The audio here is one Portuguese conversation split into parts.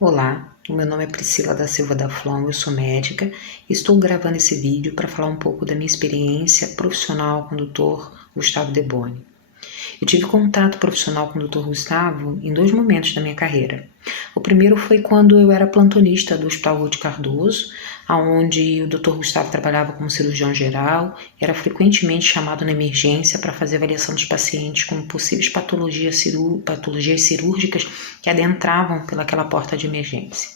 Olá, o meu nome é Priscila da Silva da Flom, eu sou médica e estou gravando esse vídeo para falar um pouco da minha experiência profissional com o Dr. Gustavo Deboni. Eu tive contato profissional com o Dr. Gustavo em dois momentos da minha carreira. O primeiro foi quando eu era plantonista do Hospital Ruth Cardoso, onde o Dr. Gustavo trabalhava como cirurgião geral, era frequentemente chamado na emergência para fazer avaliação dos pacientes com possíveis patologias cirúrgicas que adentravam pelaquela porta de emergência.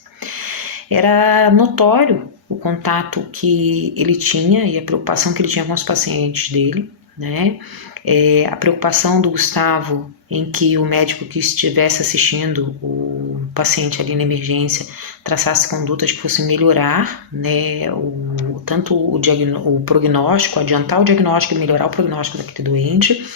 Era notório o contato que ele tinha e a preocupação que ele tinha com os pacientes dele, né? A preocupação do Gustavo em que o médico que estivesse assistindo o paciente ali na emergência traçasse condutas que fossem melhorar, né, tanto o prognóstico, adiantar o diagnóstico e melhorar o prognóstico daquele doente,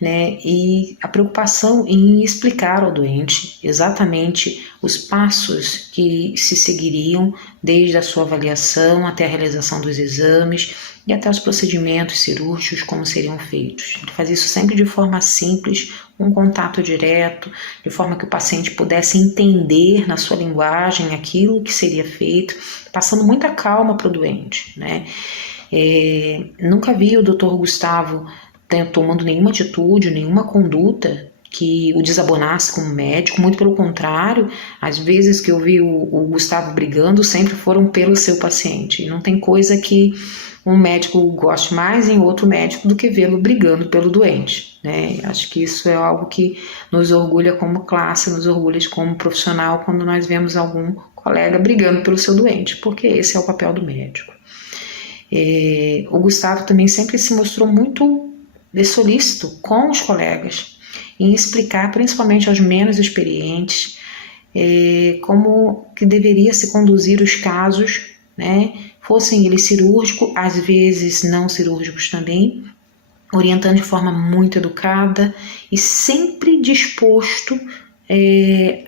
né, e a preocupação em explicar ao doente exatamente os passos que se seguiriam desde a sua avaliação até a realização dos exames e até os procedimentos cirúrgicos como seriam feitos. Ele faz isso sempre de forma simples, um contato direto, de forma que o paciente pudesse entender na sua linguagem aquilo que seria feito, passando muita calma para o doente, né? Nunca vi o Dr. Gustavo tomando nenhuma atitude, nenhuma conduta que o desabonasse como médico, muito pelo contrário, as vezes que eu vi o Gustavo brigando sempre foram pelo seu paciente, e não tem coisa que um médico goste mais em outro médico do que vê-lo brigando pelo doente, né? Acho que isso é algo que nos orgulha como classe, nos orgulha como profissional quando nós vemos algum colega brigando pelo seu doente, porque esse é o papel do médico. O Gustavo também sempre se mostrou muito solícito com os colegas em explicar, principalmente aos menos experientes, como que deveria se conduzir os casos, né, fossem eles cirúrgicos, às vezes não cirúrgicos também, orientando de forma muito educada e sempre disposto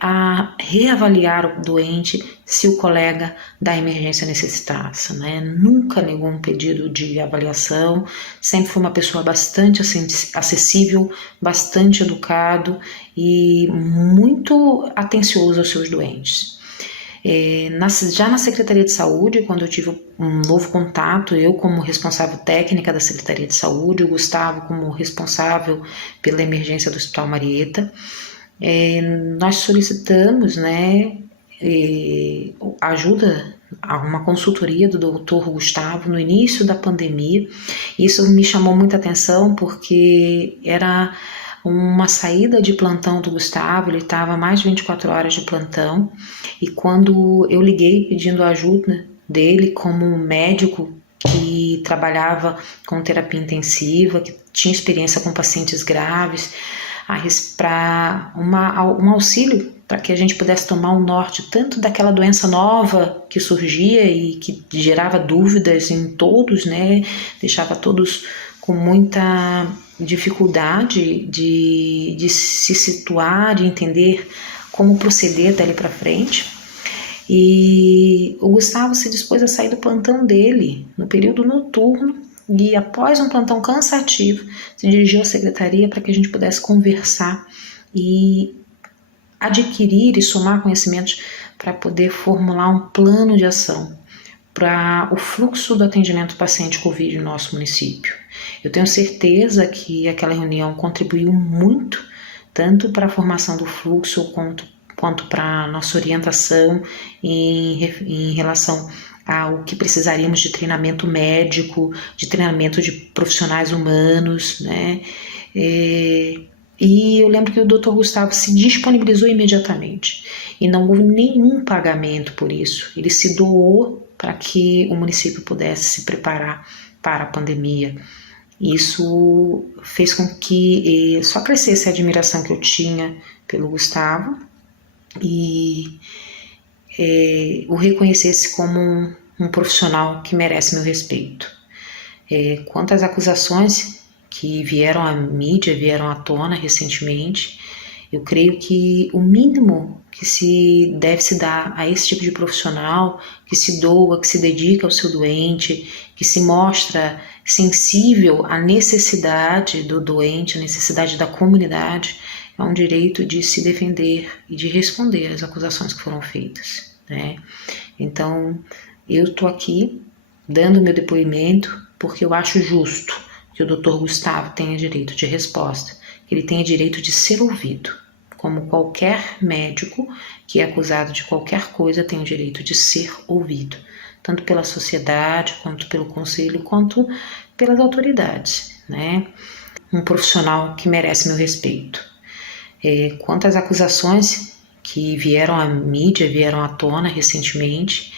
a reavaliar o doente se o colega da emergência necessitasse, né? Nunca negou um pedido de avaliação, sempre foi uma pessoa bastante acessível, bastante educado e muito atencioso aos seus doentes. Já na Secretaria de Saúde, quando eu tive um novo contato, eu como responsável técnica da Secretaria de Saúde, o Gustavo como responsável pela emergência do Hospital Marieta, nós solicitamos, né, ajuda a uma consultoria do Dr. Gustavo no início da pandemia. Isso me chamou muita atenção porque era uma saída de plantão do Gustavo, ele estava mais de 24 horas de plantão, e quando eu liguei pedindo ajuda dele como médico que trabalhava com terapia intensiva, que tinha experiência com pacientes graves, para um auxílio para que a gente pudesse tomar um norte tanto daquela doença nova que surgia e que gerava dúvidas em todos, né, deixava todos com muita dificuldade de se situar, de entender como proceder dali para frente. E o Gustavo se dispôs a sair do plantão dele no período noturno e, após um plantão cansativo, se dirigiu à secretaria para que a gente pudesse conversar e adquirir e somar conhecimentos para poder formular um plano de ação para o fluxo do atendimento do paciente COVID no nosso município. Eu tenho certeza que aquela reunião contribuiu muito, tanto para a formação do fluxo quanto para a nossa orientação em relação ao que precisaríamos de treinamento médico, de treinamento de profissionais humanos, né? E eu lembro que o Dr. Gustavo se disponibilizou imediatamente e não houve nenhum pagamento por isso. Ele se doou para que o município pudesse se preparar para a pandemia. Isso fez com que só crescesse a admiração que eu tinha pelo Gustavo e o reconhecesse como um profissional que merece meu respeito. Quanto às acusações que vieram à mídia, vieram à tona recentemente, eu creio que o mínimo que se deve se dar a esse tipo de profissional que se doa, que se dedica ao seu doente, que se mostra sensível à necessidade do doente, à necessidade da comunidade, é um direito de se defender e de responder às acusações que foram feitas, né? Então, eu estou aqui dando meu depoimento porque eu acho justo que o Dr. Gustavo tenha direito de resposta, que ele tenha direito de ser ouvido, como qualquer médico que é acusado de qualquer coisa tem o direito de ser ouvido, tanto pela sociedade, quanto pelo conselho, quanto pelas autoridades, né? Um profissional que merece meu respeito. Quanto às acusações que vieram à mídia, vieram à tona recentemente,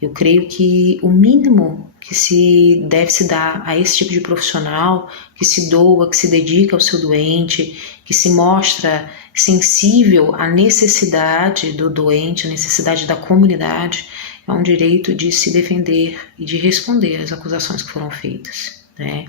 eu creio que o mínimo que se deve se dar a esse tipo de profissional que se doa, que se dedica ao seu doente, que se mostra sensível à necessidade do doente, à necessidade da comunidade, é um direito de se defender e de responder às acusações que foram feitas, né?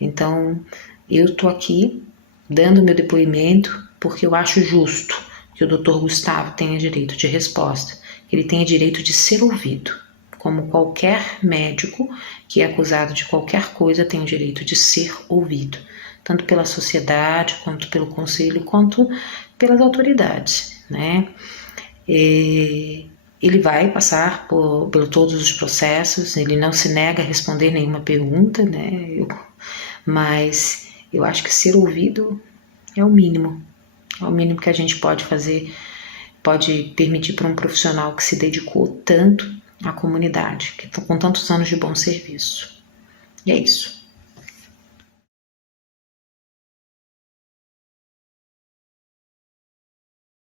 Então, eu estou aqui dando meu depoimento porque eu acho justo que o Dr. Gustavo tenha direito de resposta, que ele tenha direito de ser ouvido, como qualquer médico que é acusado de qualquer coisa tem o direito de ser ouvido, tanto pela sociedade, quanto pelo conselho, quanto pelas autoridades, né? Ele vai passar por todos os processos, ele não se nega a responder nenhuma pergunta, né? Mas eu acho que ser ouvido é o mínimo que a gente pode fazer, pode permitir para um profissional que se dedicou tanto à comunidade, que está com tantos anos de bom serviço. E é isso.